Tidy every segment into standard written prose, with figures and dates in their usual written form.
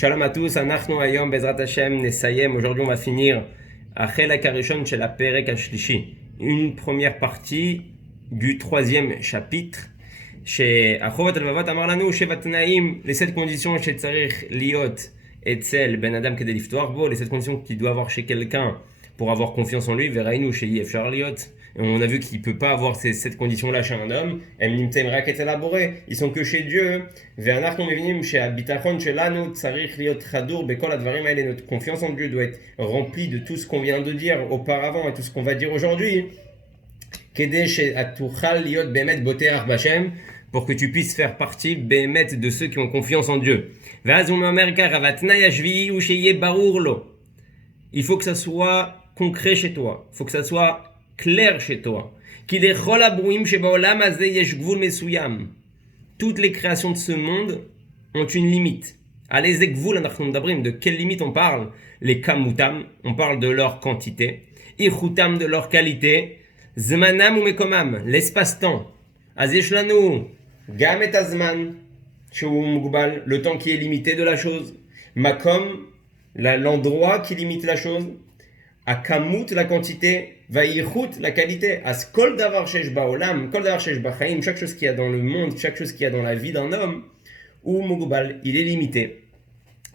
Shalom à tous, Anachnu Hayom Bezrat Hashem Nesayem. Aujourd'hui, on va finir Achel HaKarishon chez la Perek HaShlishi. Une première partie du troisième chapitre. Chez Achovat Al-Vavot Amar Lanu, chez Vatnaim, les 7 conditions chez Tzarich Liot Etzel Ben Adam Kedel Bo, les 7 conditions qu'il doit avoir chez quelqu'un pour avoir confiance en lui. Verainu chez Yefshar Liot. Et on a vu qu'il ne peut pas avoir ces 7 conditions-là chez un homme. Ils sont que chez Dieu. Notre confiance en Dieu doit être remplie de tout ce qu'on vient de dire auparavant et tout ce qu'on va dire aujourd'hui. Pour que tu puisses faire partie de ceux qui ont confiance en Dieu. Il faut que ça soit concret chez toi. Il faut que ça soit clair chez toi. Toutes les créations de ce monde ont une limite. De quelle limite on parle? Les kamutam, on parle de leur quantité. Ichutam, de leur qualité. Zmanam ou mekomam, l'espace-temps. Azeshlanu, gam et azman, le temps qui est limité de la chose. Makom, l'endroit qui limite la chose. Akamut, la quantité. Vaïchut, la qualité. Askol davar shesh baolam, kol davar shesh bachaim, chaque chose qu'il y a dans le monde, chaque chose qu'il y a dans la vie d'un homme, ou mugubal, il est limité.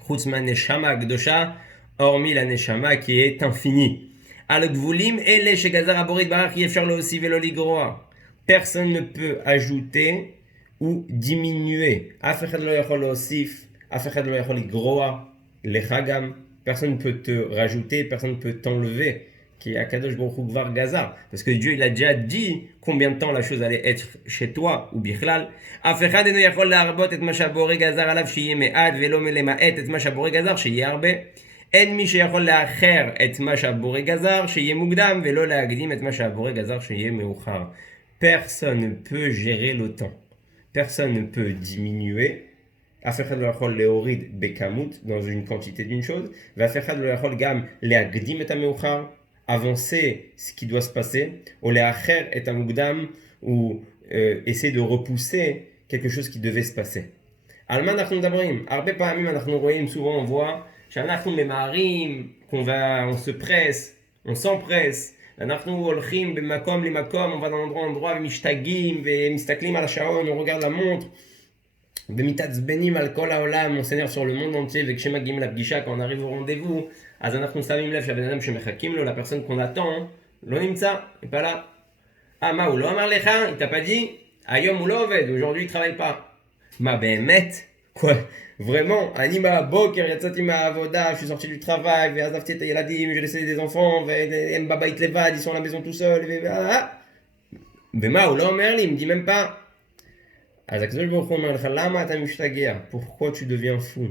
Chutzman neshama gdosha, hormis la neshama qui est infinie. Al gvulim ele shegazar aborit barach yefshar lo osi velo ligroa. Personne ne peut ajouter ou diminuer. Af echad lo yachol lo osif, af echad lo yachol ligroa, lechagam. Personne ne peut te rajouter, personne ne peut t'enlever. Qui est Akadosh Baruch Hu Gvar Gazar. Parce que Dieu, il a déjà dit combien de temps la chose allait être chez toi, ou Bichlal. Afechad eno yachol la'arbot et ma shabore gazar alav sheyeh me'at velo me'lema'et et ma shabore gazar sheyeh arbe. En mi sheyachol la'acher et ma shabore gazar sheyeh mugdam velo la'agdim et ma shabore gazar sheyeh meuchar. Personne ne peut gérer le temps. Personne ne peut diminuer. Afechad lo yachol leorid bekamut, dans une quantité d'une chose. Vafechad lo yachol gam le'agdim et meuchar, avancer ce qui doit se passer, ou le'acher et amugdam, ou essayer de repousser quelque chose qui devait se passer. Alman nachnu dabrim, arbe pa'amim anachnu roim, souvent on voit, shanachnu memarim, on se presse, on s'empresse, anachnu olchim b'makom limakom, on va d'un endroit en endroit, v'mishtagim, v'mistaklim al shaon, on regarde la montre, v'mitatzbenim al kol haolam, on s'énerve sur le monde entier, v'kshemagim la pgisha, quand on arrive au rendez-vous, אז אנחנו שמים לב שהבן אדם שמחכים לו, la personne qu'on attend, לא נמצא, il n'est pas là. מה, הוא לא אמר לך? Il t'a pas dit? היום הוא לא עובד, aujourd'hui il travaille pas. מה, באמת? Quoi? Vraiment? אני מהבוקר יצאתי מהעבודה, je suis sorti du travail, ועזבתי את הילדים, j'ai laissé des enfants, והם בבית לבד, ils sont à la maison tout seuls, ומה, הוא לא אומר לי? il me dit même pas. אז הקדוש ברוך הוא אומר לך, למה אתה משתגע? Pourquoi tu deviens fou?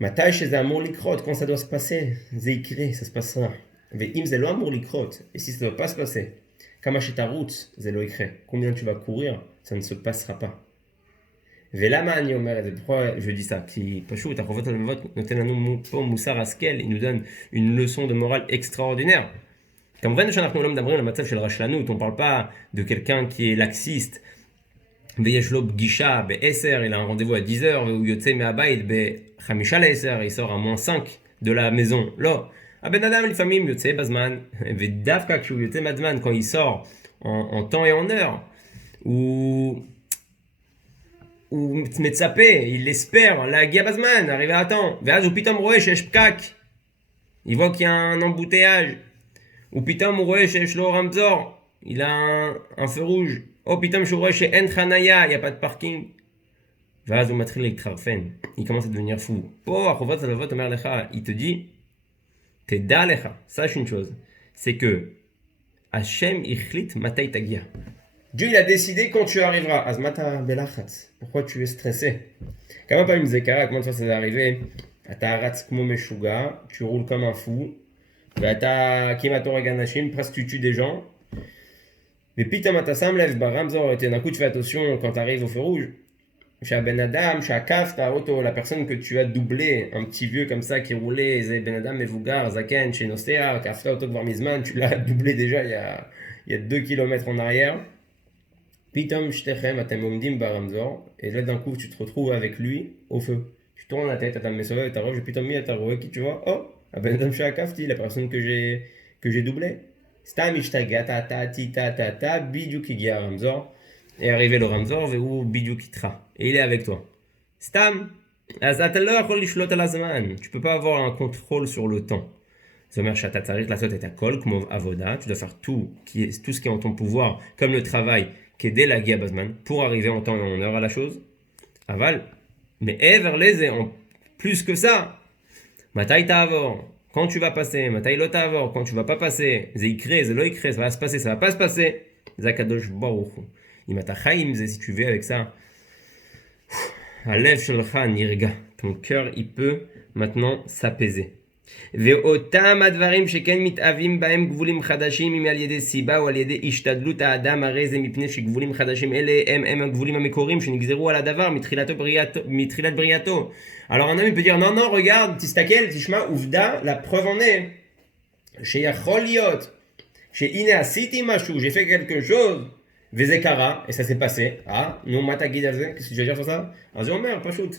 Matai chez Amour Likrot, quand ça doit se passer, Zeikre, ça se passera. Mais im zelo Amour Likrot, et si ça ne doit pas se passer, Kamash ta route, zelo Ikre, combien tu vas courir, ça ne se passera pas. Velama ani omer, et pourquoi je dis ça? Qui Pashut, Achovot al-Mavot, noten po Moussar Askel, il nous donne une leçon de morale extraordinaire. Comme vrai, nous chanachnu l'homme d'Abril, le matzav shel Rashlanut, on ne parle pas de quelqu'un qui est laxiste. Veyeshlo b'gisha be'eser, il a un rendez-vous à 10h, ou yotze me'abayit be'chamisha le'eser, il sort à -5 de la maison. Lo, ben adam l'ifamim yotze bazman, ve'davka kshu yotze bazman, quand il sort en temps et en heure, ou metzapé, il espère la gia bazman, arriver à temps. Ve'az ou pitom roe shesh pkak, il voit qu'il y a un embouteillage, ou pitom roe shesh lo ramzor, il a un feu rouge. Oh, pitam je vois chez En Khanaya, il n'y a pas de parking. Vaz ou matril ektrarfen. Il commence à devenir fou. Oh, Achovat Salavot Omer Lecha, il te dit, Teda Lecha, sache une chose, c'est que Hashem ichlit matay tagia. Dieu il a décidé quand tu arriveras. Azmata belachatz. Pourquoi tu es stressé? Comment pas une zekara, comment de fois ça est arrivé? Ata ratz kmo meshuga, tu roules comme un fou. Ata kimato reganashim, presque tu tues des gens. Mais pitam atasam lev baramzor, et d'un coup tu fais attention quand tu arrives au feu rouge. Chez Ben Adam, chez Akaf, la personne que tu as doublé, un petit vieux comme ça qui roulait, Ben Adam, Mevougar, Zaken, chez Nostea, Kafta, Auto Mizman, tu l'as doublé déjà il y a 2 kilomètres en arrière. Pitam shtechem atem omdim baramzor, et là d'un coup tu te retrouves avec lui au feu. Tu tournes la tête, אתה מסובב את הראש, ופתאום מי אתה רואה? כי tu vois, oh, הבן אדם שעקפתי, la personne que j'ai doublé. סתם השתגעת, אתה, בדיוק הגיע הרמזור, est arrivé le רמזור, והוא בדיוק איתך, et il est avec toi. סתם, אז אתה לא יכול לשלוט על הזמן, tu peux pas avoir un contrôle sur le temps. זאת אומרת שאתה צריך לעשות את הכל כמו עבודה, tu dois faire tout ce qui est en ton pouvoir, comme le travail, כדי להגיע בזמן, pour arriver en temps et en heure à la chose. אבל, מעבר לזה, plus que ça, מתי תעבור? Quand tu vas passer, מתי לא תעבור? Quand tu vas pas passer, זה יקרה, זה לא יקרה, ça va se passer, ça va pas se passer. זה הקדוש ברוך הוא. אם אתה חי עם זה, si tu vis avec ça, הלב שלך נרגע. Ton cœur, il peut maintenant s'apaiser. ואותם הדברים שכן מתאבים בהם גבולים חדשים, אם על ידי סיבה או על ידי השתדלות האדם, הרי זה מפני שגבולים חדשים אלה הם הגבולים המקוריים שנגזרו על הדבר מתחילת בריאתו. Alors un homme peut dire non, regarde, תסתכל, תשמע, עובדה, la preuve en est, שיכול להיות, שהנה עשיתי משהו, j'ai fait quelque chose, וזה קרה, et ça s'est passé, נו, מה תגיד על זה? qu'est-ce que je vais dire sur ça? אז הוא אומר, פשוט,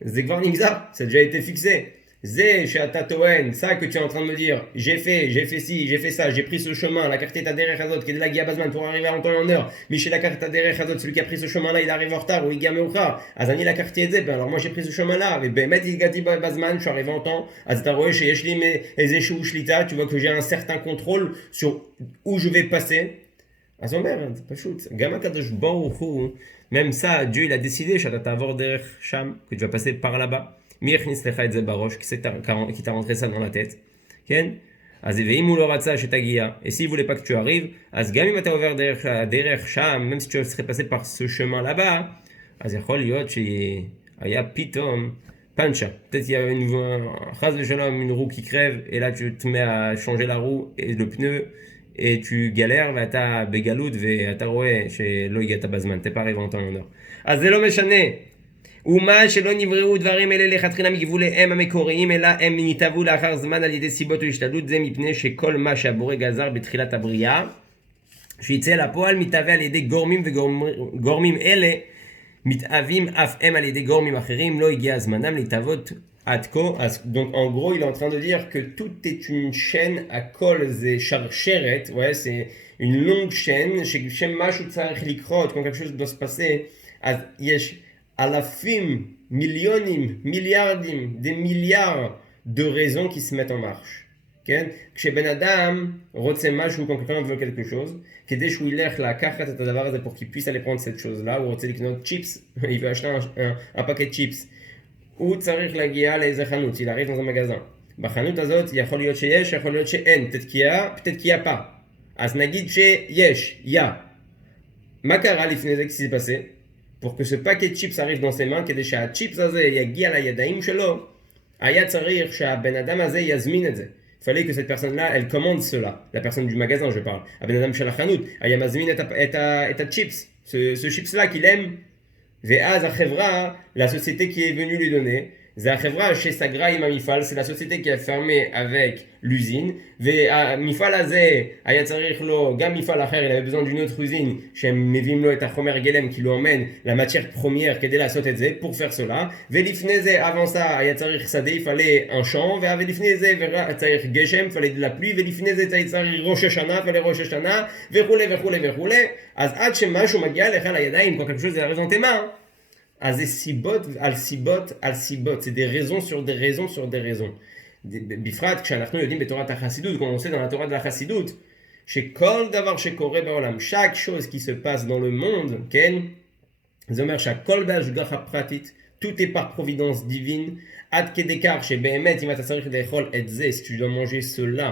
זה כבר נגזר, ça a déjà été fixé. זה שאתה טוען, ça que tu es en train de me dire, j'ai fait ci, j'ai fait ça, j'ai pris ce chemin, לקחתי את הדרך הזאת כדי להגיע בזמן, pour arriver en temps et en heure, מי שלקח את הדרך הזאת, celui qui a pris ce chemin là, il arrive en retard, ou il הגיע מאוחר, אז אני לקחתי את זה, alors moi j'ai pris ce chemin là, ובאמת הגעתי בזמן, je suis arrivé en temps, אז אתה רואה שיש לי איזשהו שליטה, tu vois que j'ai un certain contrôle sur où je vais passer, אז הוא אומר, זה פשוט, גם הקדוש ברוך הוא, même ça, Dieu il a décidé שאתה תעבור דרך שם, que tu vas passer par là-bas. מי יכניס לך את זה בראש? qui t'a rentré ça dans la tête? כן? אז ואם הוא לא רצה שתגיע, et s'il voulait pas que tu arrives, אז גם אם אתה עובר דרך שם, même si tu serais passé par ce chemin là-bas, אז יכול להיות שהיה פתאום פנצ'ה. peut-être il y a חס ושלום, une roue qui crève, et là tu te mets à changer la roue et le pneu, et tu galères, ואתה בגלות, ואתה רואה שלא הגעת בזמן, t'es pas arrivé en temps et en heure. אז זה לא משנה. ומה שלא נבראו דברים אלה לכתחילה מגבוליהם המקוריים, אלא הם נתהוו לאחר זמן על ידי סיבות או השתדלות, זה מפני שכל מה שהבורא גזר בתחילת הבריאה, שיצא לפועל, מתהווה על ידי גורמים, וגורמים אלה מתהווים אף הם על ידי גורמים אחרים, לא הגיע זמנם להתהוות עד כה. Donc en gros il est en train de dire que tout est une chaîne, הכל זה שרשרת, ouais, c'est une longue chaîne, שמשהו צריך לקרות, quand quelque chose doit se passer, אז יש אלפים, מיליונים, מיליארדים, des milliards de raisons qui se mettent en marche. כן? כשבן אדם רוצה משהו, quand quelqu'un veut quelque chose, כדי שהוא ילך לקחת את הדבר הזה pour qu'il puisse aller prendre cette chose là, הוא רוצה לקנות צ'יפס, il veut acheter un paquet de chips, הוא צריך להגיע לאיזה חנות, il arrive dans un magasin. בחנות הזאת יכול להיות שיש, יכול להיות שאין, peut-être qu'il y a pas. אז נגיד שיש, y a. מה קרה לפני זה, qu'est-ce qui s'est passé? pour que ce paquet de chips arrive dans ses mains, כדי שהצ'יפס הזה יגיע לידיים שלו, היה צריך שהבן אדם הזה יזמין את זה. Il fallait que cette personne-là, elle commande cela. La personne du magasin, je parle. הבן אדם של החנות, היה מזמין את הצ'יפס, ce chips-là qu'il aime. ואז החברה, la société qui est venue lui donner, זה החברה שסגרה עם המפעל, c'est la société qui a fermé avec l'usine, והמפעל הזה היה צריך לו, גם מפעל אחר, il avait besoin d'une autre usine, שהם מביאים לו את החומר גלם, qui lui emmène la matière première כדי לעשות את זה, pour faire cela, ולפני זה, avant ça, היה צריך שדה, il fallait un champ, ולפני זה, צריך גשם, il fallait de la pluie, ולפני זה צריך ראש השנה, fallait ראש השנה, וכו', אז עד שמשהו מגיע לך לידיים, quand quelque chose arrive dans tes mains, אז זה סיבות על סיבות, c'est des raisons sur des raisons sur des raisons. בפרט כשאנחנו יודעים בתורת החסידות, quand on sait dans la Torah de la חסידות, שכל דבר שקורה בעולם, chaque chose qui se passe dans le monde, כן? זה אומר שהכל בהשגחה פרטית, tout est par providence divine, עד כדי כך שבאמת אם אתה צריך לאכול את זה, si tu dois manger cela,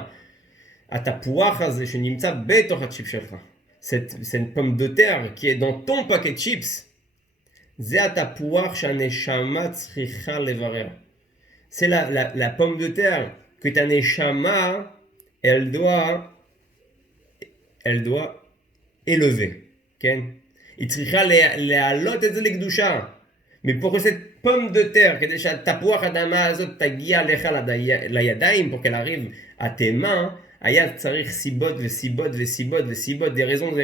התפוח הזה שנמצא בתוך הצ'יפ שלך, cette pomme de terre qui est dans ton paquet de chips, זה התפוח שהנשמה צריכה לברר. C'est la pomme de terre que ta neshama, elle doit élever. כן? היא צריכה להעלות את זה לקדושה. Mais pour que cette pomme de terre, כדי שהתפוח האדמה הזאת תגיע לך לידיים, pour qu'elle arrive à tes mains, היה צריך סיבות וסיבות וסיבות וסיבות, des raisons.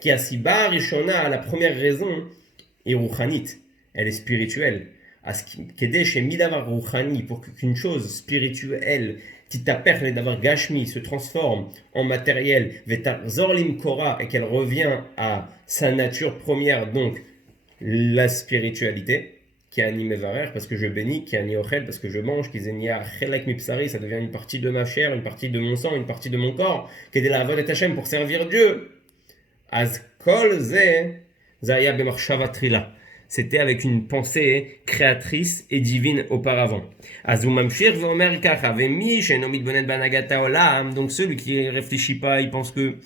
כי הסיבה הראשונה, la première raison, est rouchanite, elle est spirituelle. Kede chez Midavar Rouhani, pour qu'une chose spirituelle, Titaper les Davar Gashmi, se transforme en matériel, Vetar Zorlim Kora, et qu'elle revient à sa nature première, donc la spiritualité, qui anime Varer, parce que je bénis, qui ani Ochel, parce que je mange, qui zenia Chelek Mipsari, ça devient une partie de ma chair, une partie de mon sang, une partie de mon corps, qui est de la Avod et Hashem pour servir Dieu. Az Kol Ze, Zaya Bemarshava Trila. C'était avec une pensée créatrice et divine auparavant. Azumamshir Vomer Kacha, Vemi, Shenomit Bonet Banagata Olam, donc celui qui réfléchit pas, il pense que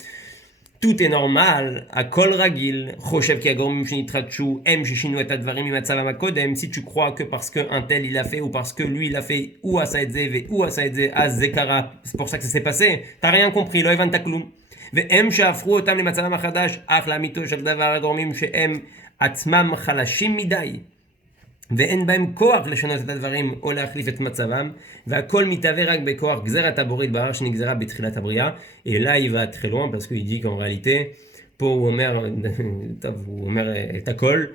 tout est normal, à Kol Ragil, Choshev ki agormim shenitrachu, em shishinu et advarim imatzavam akodem, si tu crois que parce qu'un tel il a fait, ou parce que lui il a fait, ou à Saedze, ou à Saedze, à Zekara, c'est pour ça que ça s'est passé, t'as rien compris, lo evan taklum. Ve'em shafru otam lematzavam achadash, ach lamito shel davar agormim she'em atzmam chalashim midai. ואין בהם כוח לשנות את הדברים או להחליף את מצבם, והכל מתהווה רק בכוח גזרת הבורית בהר שנגזרה בתחילת הבריאה. Et là il va très loin parce qu'il dit qu'en réalité, פה הוא אומר את הכל,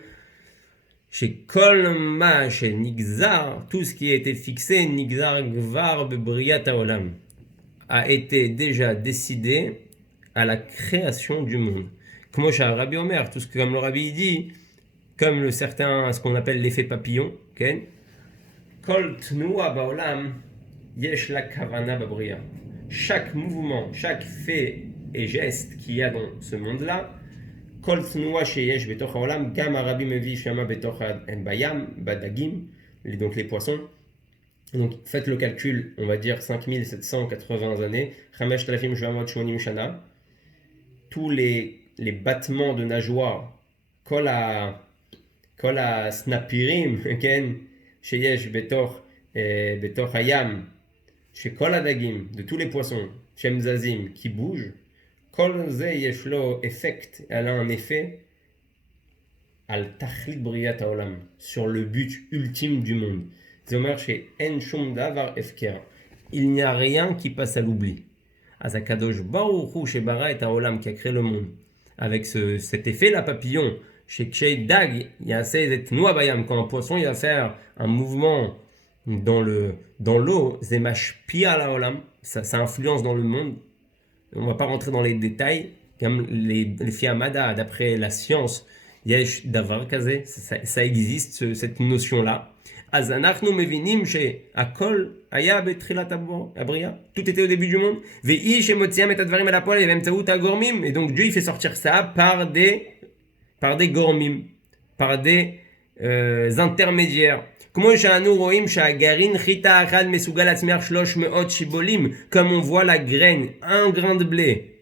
שכל מה שנגזר, tout ce qui a été fixé, נגזר כבר בבריאת העולם, a été déjà décidé à la création du monde. כמו שהרבי אומר, tout ce que comme le rabbi dit, comme ce qu'on appelle l'effet papillon, okay? Kol tnua baolam yesh la kavana babria. Chaque mouvement, chaque fait et geste qu'il y a dans ce monde-là, kol tnua sheyesh betoch haolam, gam arabi mevi shama betoch bayam badagim, donc les poissons. Donc faites le calcul, on va dire 5780 années, chamesh talafim shavamot shonim shana, tous les battements de nageoires, כל הסנפירים, כן, שיש בתוך הים, שכל הדגים, de tous les poissons, שהם זזים, qui bougent, כל זה יש לו אפקט, elle a un effet, על תכלית בריאת העולם, sur le but ultime du monde. זה אומר שאין שום דבר הפקר. Il n'y a rien qui passe à l'oubli. אז הקדוש ברוך הוא שברא את העולם, qui a créé le monde, avec cet effet, la papillon, chez Kshei Dag, il y a assez Tnua Bayam, quand un poisson il va faire un mouvement dans l'eau, Zemash Pia la Olam, ça influence dans le monde. On ne va pas rentrer dans les détails, comme les Fiamada, d'après la science, Yesh Davar Kaze, ça existe, cette notion-là. Azanachnu mevinim she akol aya betrilat abria, tout était au début du monde. Vei shemotziam et advarim ala poel vemtaout agormim, et donc Dieu il fait sortir ça par des gormim, par des intermédiaires. Comme on voit la graine, un grain de blé,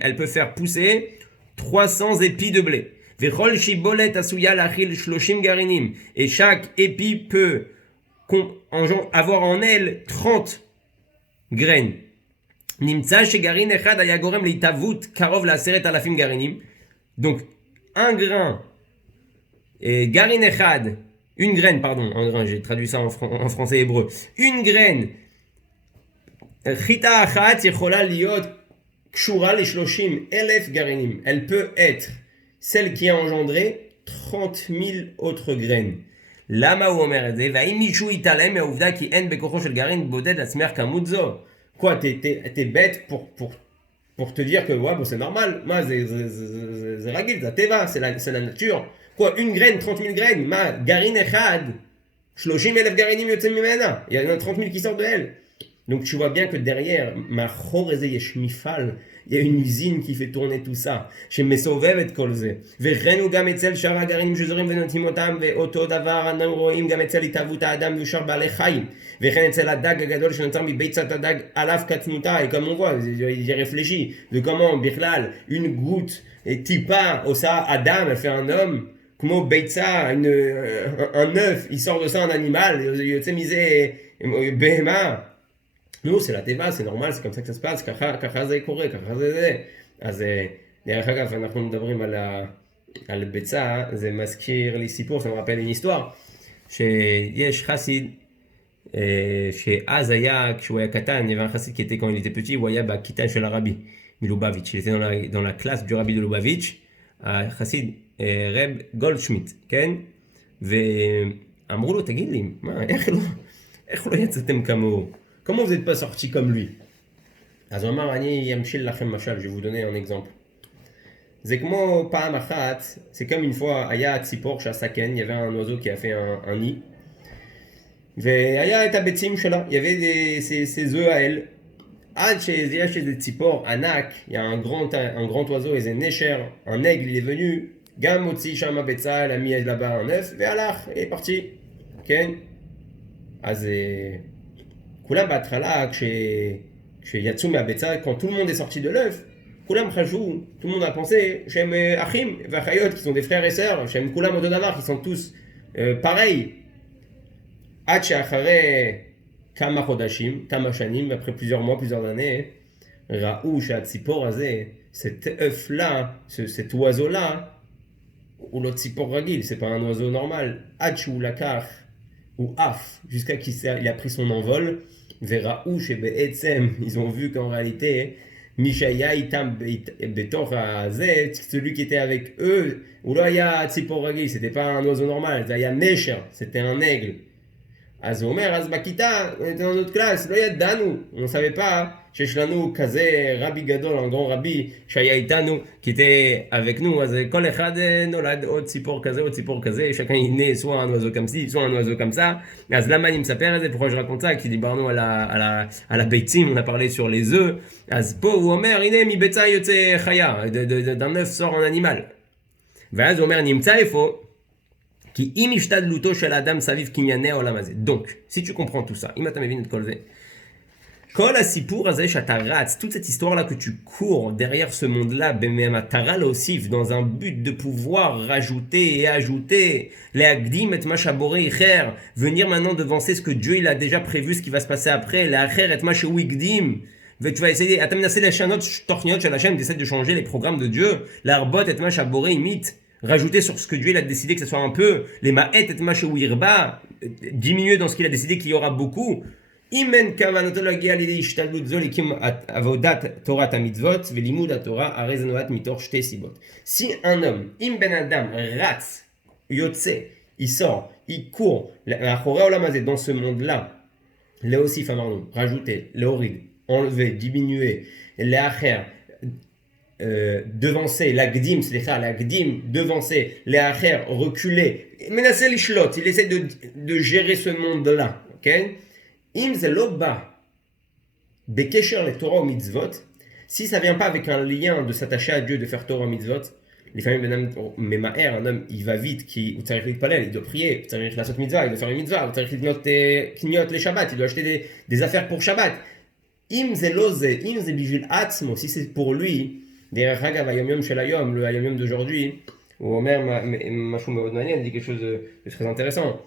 elle peut faire pousser 300 épis de blé. Et chaque épi peut avoir en elle 30 graines. Donc un grain et garin echad, une graine, pardon, un grain, j'ai traduit ça en français hébreu, une graine, chita achat yechola liot kshura lishloshim elef garinim, elle peut être celle qui a engendré 30 000 autres graines. Lama ou omer et va imishu italem me'uvda ki en bekocho shel garin boded atzmer kamut zo. Quoi, t'es bête pour te dire que ouais, bon, c'est normal, c'est ragil, c'est la nature. Quoi, une graine, 30 000 graines, garin echad, shloshim elef garinim yotzem mimena, il y en a 30 000 qui sortent de elle. Donc tu vois bien que derrière, ma choreze yesh mifal, il y a une usine qui fait tourner tout ça. Chez Mesovev et Kolze. Verrenu gam etzel shara garinim juzorim venotimotam veoto davar anam roim gam etzel itavut adam v'shar balei chayim. Verren etzel adag agadol shenotar mi beitzat adag alaf katnuta. Et comme on voit, il y réfléchit de comment Bichlal, une goutte et tipa osa adam, elle fait un homme. Como beitza, un œuf, il sort de ça un animal. Yotze misé behema. Nous, c'est la teva, c'est normal, c'est comme ça que ça se passe. ככה זה קורה, ככה זה. אז דרך אגב, אנחנו מדברים על ביצה, זה מזכיר לי סיפור, ça me rappelle une histoire, שיש חסיד, שאז היה, כשהוא היה קטן, il y avait un חסיד qui était quand il était petit, הוא היה בכיתה של הרבי מלובביץ', il était dans la classe du rabbi de Lubavitch, החסיד רב גולדשמיט, כן? ואמרו לו, תגיד לי, איך לא יצאתם כמוהו? Comment vous n'êtes pas sorti comme lui? אז הוא אמר, אני אמשיל לכם משל, je vais vous donner un exemple. זה כמו פעם אחת, c'est comme une fois, היה ציפור שעשה כן, il y avait un oiseau qui a fait un nid, והיה את הביצים שלה, il y avait ses œufs à elle. עד שיש איזה ציפור ענק, il y a un grand oiseau, איזה נשר, un aigle, il est venu, גם הוציא שם הביצה, il a mis là-bas un œuf, והלך, il est parti. כן? אז כולם בהתחלה, כשיצאו מהביצה, quand tout le monde est sorti de l'œuf, כולם חשבו, tout le monde a pensé שהם אחים ואחיות, qui sont des frères et sœurs, שהם כולם אותו דבר, qui sont tous pareils. עד שאחרי כמה חודשים, כמה שנים, ואחרי plusieurs mois, plusieurs années, ראו שהציפור הזה, cet œuf-là, cet oiseau-là, הוא לא ציפור רגיל, c'est pas un oiseau normal. עד שהוא לקח, הוא עף, jusqu'à qu'il a pris son envol, וראו שבעצם, ils ont vu qu'en réalité, מי שהיה איתם בתוך הזה, celui qui était avec eux, הוא לא היה ציפור רגיל, c'était pas un oiseau normal, זה היה נשר, c'était un aigle. אז הוא אומר, אז בכיתה, on était dans notre classe, לא ידענו, on ne savait pas שיש לנו כזה רבי גדול, un grand רבי, שהיה איתנו, qui était avec nous, אז כל אחד נולד עוד ציפור כזה, chacun est né soit un oiseau comme ci, soit un oiseau comme ça. אז למה אני מספר את זה? pourquoi je raconte ça? כי דיברנו על הביצים, on a parlé sur les œufs, אז פה הוא אומר, הנה מביצה יוצא חיה, d'un œuf sort un animal. ואז הוא אומר, נמצא איפה? כי אם השתדלותו של האדם סביב קנייני העולם הזה. Donc, si tu comprends tout ça, אם אתה מבין את כל זה, כל הסיפור הזה שאתה רץ, toute cette histoire là que tu cours derrière ce monde là, במטרה להוסיף, dans un but de pouvoir rajouter et ajouter, להקדים את מה שהבורא איחר, venir maintenant devancer ce que Dieu il a déjà prévu, ce qui va se passer après, לאחר את מה שהוא הקדים, ואתה essayer, אתה מנסה לשנות תוכניות של השם, tu essaies de changer les programmes de Dieu, להרבות את מה שהבורא imite, rajouter sur ce que Dieu il a décidé que ce soit un peu, les ma'et et mashou irba, diminuer dans ce qu'il a décidé qu'il y aura beaucoup. Imen kavanoto lagia lili ishtadlut zo likim avodat Torah mitzvot velimud Torah arezanoat mitor shte sibot. Si un homme, im ben adam, ratz, yotse, il sort, il court, la choré olam hazeh, dans ce monde-là, leosif amarnu, rajouter, leorid, enlever, diminuer, leacher, devancer, l'agdim, devancer, les acher, reculer, menacer les shlot, il essaie de gérer ce monde-là, ok? Im ze lo ba, bekesher le Torah ou mitzvot, si ça vient pas avec un lien de s'attacher à Dieu, de faire Torah ou mitzvot, les familles benam memaher, un homme, il va vite, il doit prier, il doit faire une mitzvah, il doit kniot les Shabbat, il doit acheter des affaires pour Shabbat. Im ze lo ze, im ze bijil atzmo, si c'est pour lui, דרך אגב, היומיום של היום, le היומיום d'aujourd'hui, הוא אומר משהו מאוד מעניין, il dit quelque chose de très intéressant.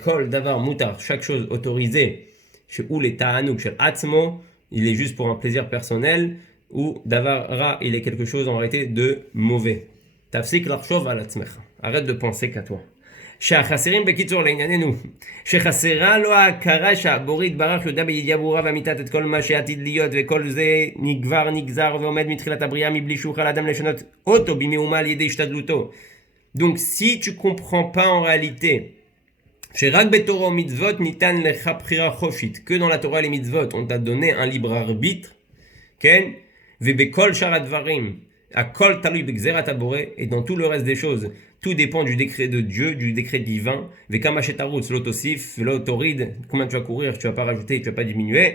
כל דבר מותר, chaque chose autorisée, שהוא לתענוג של עצמו, il est juste pour un plaisir personnel, ou דבר רע, il est quelque chose en réalité de mauvais. תפסיק לחשוב על עצמך, arrête de penser qu'à toi. שהחסרים בקיצור לענייננו, שחסרה לו ההכרה שהבורא יתברך יודע בידיעה ברורה ואמיתת את כל מה שעתיד להיות, וכל זה נגזר ועומד מתחילת הבריאה מבלי שאוכל אדם לשנות אותו במאומה על ידי השתדלותו. Donc si tu comprends pas en réalité שרק בתורה ומצוות ניתן לך בחירה חופשית, que dans la Torah et les mitzvot on t'a donné un libre arbitre, כן? ובכל שאר הדברים הכל תלוי בגזירת הבורא, et dans tout le reste des choses tout dépend du décret de Dieu, du décret divin. Vekama shetarutz lo tosif, lo torid, combien tu vas courir, tu vas pas rajouter, tu vas pas diminuer.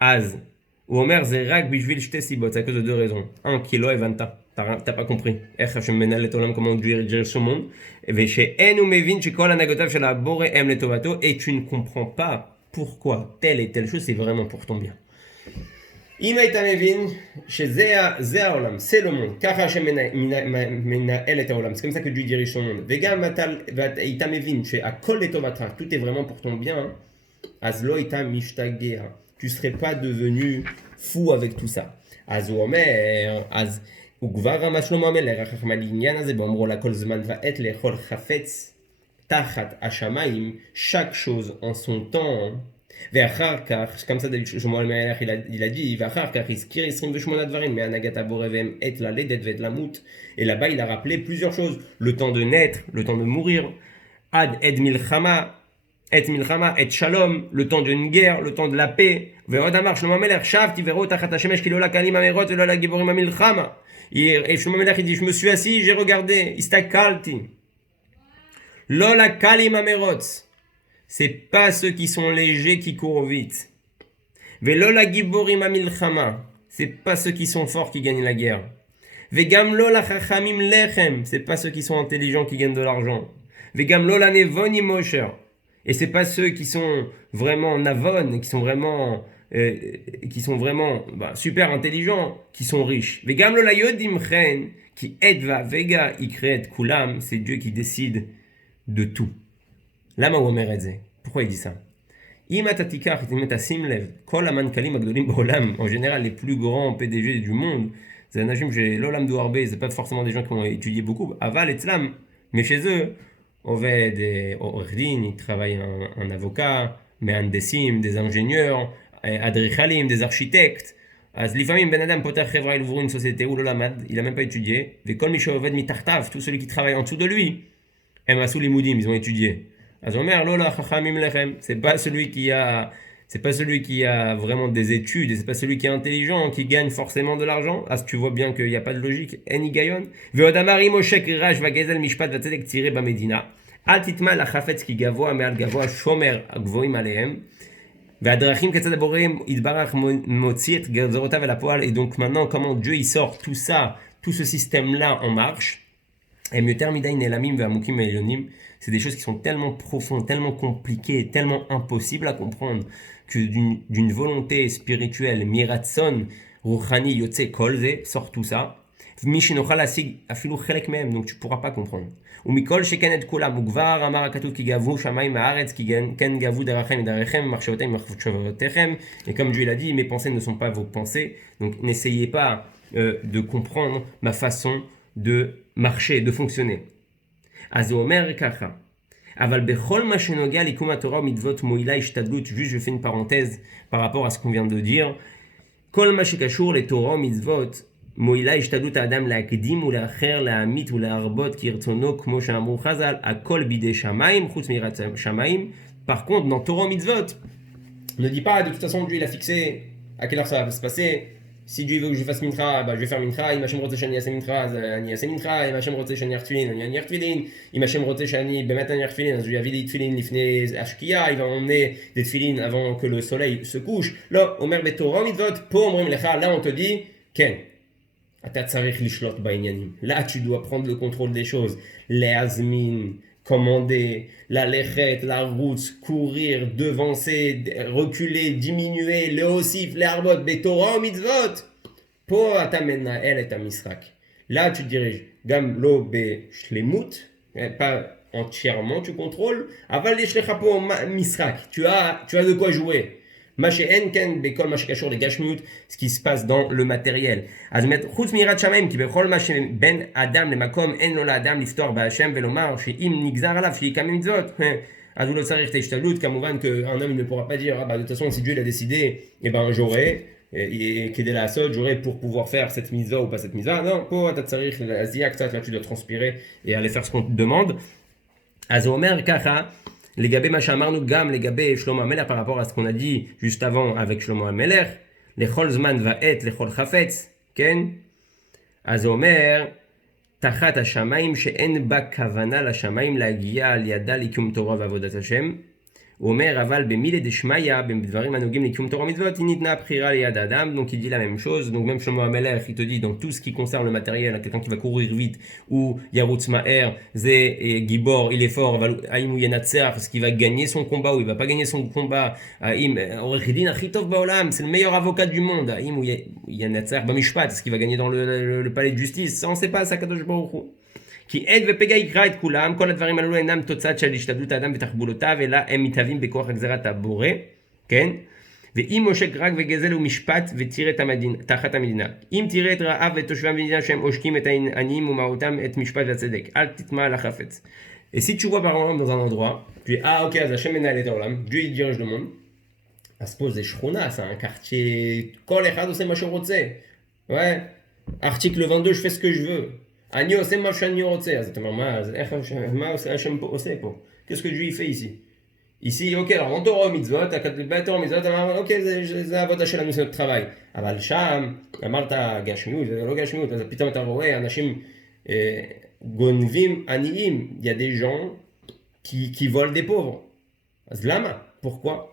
Az, ou Omer zerak bishvil shte sibot, c'est à cause de deux raisons. Un, kilo evanta, t'as pas compris. Ech Hashem menal et olam, comment Dieu dirige ce monde. Veshe en ou mevin shekol anagotav shel habore em letovato, et tu ne comprends pas pourquoi telle et telle chose, c'est vraiment pour ton bien. אם היית מבין שזה העולם, c'est le monde, ככה שמנהל את העולם, c'est comme ça que Dieu dirige son monde, וגם היית מבין שהכל לטובתך, tout est vraiment pour ton bien, אז לא היית משתגע, tu serais pas devenu fou avec tout ça. אז הוא אומר, אז הוא כבר רמז שלמה המלך החכם על העניין הזה, באומרו לה כל זמן ועת לאכול חפץ תחת השמיים, chaque chose en son temps, ואחר כך, comme ça שלמה המלך il a dit, ואחר כך הזכיר 28 דברים, מהנהגת הבורא והם עת ללדת ועת למות. Et là-bas, il a rappelé plusieurs choses. Le temps de naître, le temps de mourir, ad ed milchama, et shalom, le temps d'une guerre, le temps de la paix. ועוד אמר שלמה המלך, שבתי וראו תחת השמש כי לא לקלים המרות ולא לגיבורים המלחמה. Et שלמה המלך il dit, je me suis assis, j'ai regardé, הסתכלתי. לא לקלים המרות. C'est pas ceux qui sont légers qui courent vite. Velo la giborim amilchama. C'est pas ceux qui sont forts qui gagnent la guerre. Vegam lo la chachamim lechem. C'est pas ceux qui sont intelligents qui gagnent de l'argent. Vegam lo la nevonim mosher. Et c'est pas ceux qui sont vraiment navon, qui sont vraiment super intelligents, qui sont riches. Vegam lo la yodim chen, qui edva vega ikret kulam. C'est Dieu qui décide de tout. Lama Omer et זה? Pourquoi il dit ça? אם אתה תיקח, אם אתה שים לב, כל המנכ"לים הגדולים בעולם, en général les plus grands PDG du monde, זה אנשים שלא למדו הרבה, זה pas forcément des gens qui ont étudié beaucoup, אבל אצלם, mais chez eux, עובד עורך דין, il travaille un avocat, מהנדסים, des ingénieurs, אדריכלים, des architectes, אז לפעמים בן אדם פותח חברה il ouvre une société, הוא לא למד, il a même pas étudié, וכל מי שעובד מתחתיו, tout celui qui travaille en dessous de lui, הם עשו לימודים, ils ont étudié. Azomer, lola chachamim lechem. C'est pas celui qui a vraiment des études, et c'est pas celui qui est intelligent, qui gagne forcément de l'argent. Ah, tu vois bien qu'il n'y a pas de logique. Eni gayon. Ve'odamari moshek raj vagezel mishpat vatzedek tiré bamedina. Al titma la chafetz ki gavoa me'al gavoa shomer gvoim alehem. Ve'adrachim ketzad aborim idbarach motzi et gazorotav el hapoal. Et donc maintenant, comment Dieu il sort tout ça, tout ce système-là en marche. Et mieux termidain elamim ve'amukim ve'elyonim. C'est des choses qui sont tellement profondes, tellement compliquées, tellement impossibles à comprendre que d'une volonté spirituelle, miratson, ruchani, yotze, kolze, sort tout ça. Mishinochal asig afilu chelek mehem, donc tu pourras pas comprendre. Ou mikol sheken et kulam, ugvar amar akatuv ki gavu shamayim haaretz ki ken gavu derachem derachem marchavotem marchavotechem. Et comme Dieu l'a dit, mes pensées ne sont pas vos pensées, donc n'essayez pas de comprendre ma façon de marcher, de fonctionner. אז הוא אומר ככה, אבל בכל מה שנוגע ליקום התורה ומצוות מועילה השתדלות, juste je fais une parenthèse par rapport à ce qu'on vient de dire, כל מה שקשור לתורה ומצוות מועילה השתדלות האדם להקדים ולאחר, להעמית ולהרבות כרצונו, כמו שאמרו חז"ל, הכל בידי שמיים, חוץ מיראת שמיים. Par contre, dans Torah mitzvot, ne dis pas de toute façon Dieu il a fixé à quelle heure ça va se passer. Si Dieu veut que je fasse mincha, bah je vais faire mincha. אם השם רוצה שאני אעשה mincha, אז אני אעשה mincha. אם השם רוצה שאני אניח תפילין, אני אניח תפילין. אם השם רוצה שאני באמת אניח תפילין, אז הוא יביא לי תפילין לפני השקיעה, il va emmener des tefilin avant que le soleil se couche. לא, אומר בתורה מצוות, פה אומרים לך, là on te dit, כן, אתה צריך לשלוט בעניינים. Là tu dois prendre le contrôle des choses. להזמין, commander, la lechet, la route, courir, devancer, reculer, diminuer, le osif, l'arbot, betorah, mitzvot. Po atamena el et misrak. Là, tu te diriges. Gam lo be shlemut, pas entièrement, tu contrôles. Aval les shlecha po misrak. Tu as de quoi jouer. Mashen ken bekol mashkashur les gashmiut, ce qui se passe dans le matériel. Azmet chutz mirat shamaim ki bechol mashem ben adam le makom en lo la adam liftor ba Hashem velomar sheim nigzar alav sheikam mitzvot. Az lo tzarich teishtalut, כמובן qu'un homme ne pourra pas dire de toute façon si Dieu l'a décidé, eh ben j'aurai et qu'aider la sod, j'aurai pour pouvoir faire cette mitzvah ou pas cette mitzvah. Non, po ta tzarich la ziak tzat, là tu dois transpirer et aller faire ce qu'on te demande. Az omer kacha לגבי מה שאמרנו גם לגבי שלמה המלך par rapport à ce qu'on a dit juste avant avec שלמה המלך, לכל זמן ועת לכל חפץ, כן? אז הוא אומר, תחת השמיים שאין בה כוונה לשמיים להגיע על ידה לקיום תורה ועבודת השם. הוא אומר, אבל במילי דשמיא, בדברים הנוגעים לקיום תורה מצוות, היא ניתנה הבחירה ליד האדם, donc il dit la même chose, donc même Shlomo HaMelech, il te dit, dans tout ce qui concerne le matériel, quelqu'un qui va courir vite, ou Yarutz Maher, Zé Gibor, il est fort, Haïm ou Yanatser, est-ce qu'il va gagner son combat, ou il va pas gagner son combat, Haïm, Orechdin Achitov Baolam, c'est le meilleur avocat du monde, Haïm ou Yanatser, Bamishpat, est-ce qu'il va gagner dans le palais de justice, ça on sait pas, ça Kadosh Baruch Hu. כי עד ופגע יקרא את כולם, כל הדברים האלו אינם תוצאת של השתדלות האדם ותחבולותיו, אלא הם מתהווים בכוח הגזרת הבורא, כן? ואם מושק רק וגזל הוא משפט ותראה תחת המדינה. אם תראה את רעב ואת תושבי המדינה שהם עושקים את העניים ומעותם את משפט והצדק, אל תטמע על החפץ. Et si tu vois par exemple dans un endroit, tu dis ah ok, אז השם מנהל את העולם, Dieu il dirige le monde, אז פה זה שכונה, c'est un quartier, כל אחד עושה מה שהוא רוצה. Ouais, article 22, je fais ce que je veux. אני עושה מה שאני רוצה. אז אתה אומר, מה השם עושה פה? Qu'est-ce que Dieu fait ici? Ici, ok, alors on תורה ומצוות, בתורה ומצוות, אמרנו, אוקיי, זה העבודה שלנו, זה טראבל. אבל שם, אמרת גשמיות, זה לא גשמיות, אז פתאום אתה רואה אנשים גונבים עניים. Il y a des gens qui volent des pauvres. אז למה? pourquoi?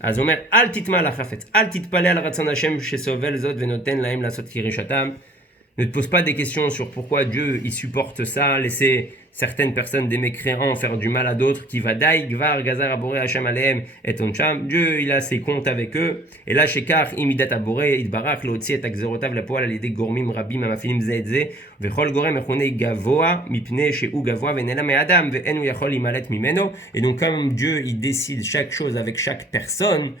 אז הוא אומר, אל תתמע לחפץ, אל תתפלא על רצון השם שסובל זאת ונותן להם לעשות קירישתם. Ne te pose pas des questions sur pourquoi Dieu il supporte ça, laisser certaines personnes des mécréants faire du mal à d'autres, qui va daï, gvar, gazar, aboré, hachem, alehem, et oncham. Dieu il a ses comptes avec eux. Et là, chez Kar, imidat aboré, idbarach, l'otzi et akzerotav, la poal, l'idée gormim, rabim, amafilim, zeedze, vechol gorem, echone, gavoa, mipne, chez ou gavoa, venela me adam, ve'enu yachol, imalet mimeno. Et donc, comme Dieu il décide chaque chose avec chaque personne,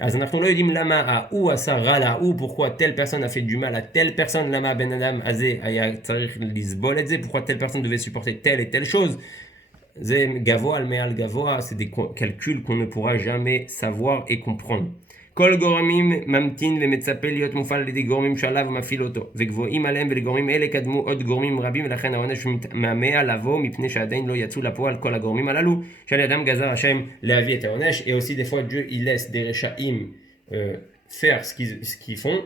אז אנחנו לא יודעים למה ההוא עשה רע להוא, pourquoi telle personne a fait du mal à telle personne, למה הבן אדם הזה היה צריך לסבול את זה, pourquoi telle personne devait supporter telle et telle chose. זה גבוה על מעל גבוה, c'est des calculs qu'on ne pourra jamais savoir et comprendre. כל גורמים ממתין ומצפה להיות מופעל על ידי גורמים שעליו ומפעיל אותו, וגבוהים עליהם ולגורמים אלה קדמו עוד גורמים רבים, ולכן העונש מתמהמה לבוא מפני שעדיין לא יצאו לפועל כל הגורמים הללו, שעל ידם גזר השם להביא את העונש. Et aussi des fois Dieu il laisse des רשעים faire ce qu'ils font,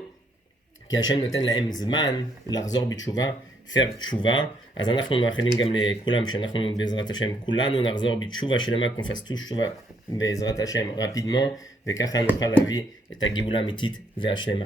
כי השם נותן להם זמן לחזור בתשובה, faire תשובה. אז אנחנו מאחלים גם לכולם שאנחנו בעזרת השם כולנו נחזור בתשובה שלמה, qu'on fasse tous תשובה בעזרת השם rapidement, וככה נוכל להביא את הגאולה האמיתית והשלמה.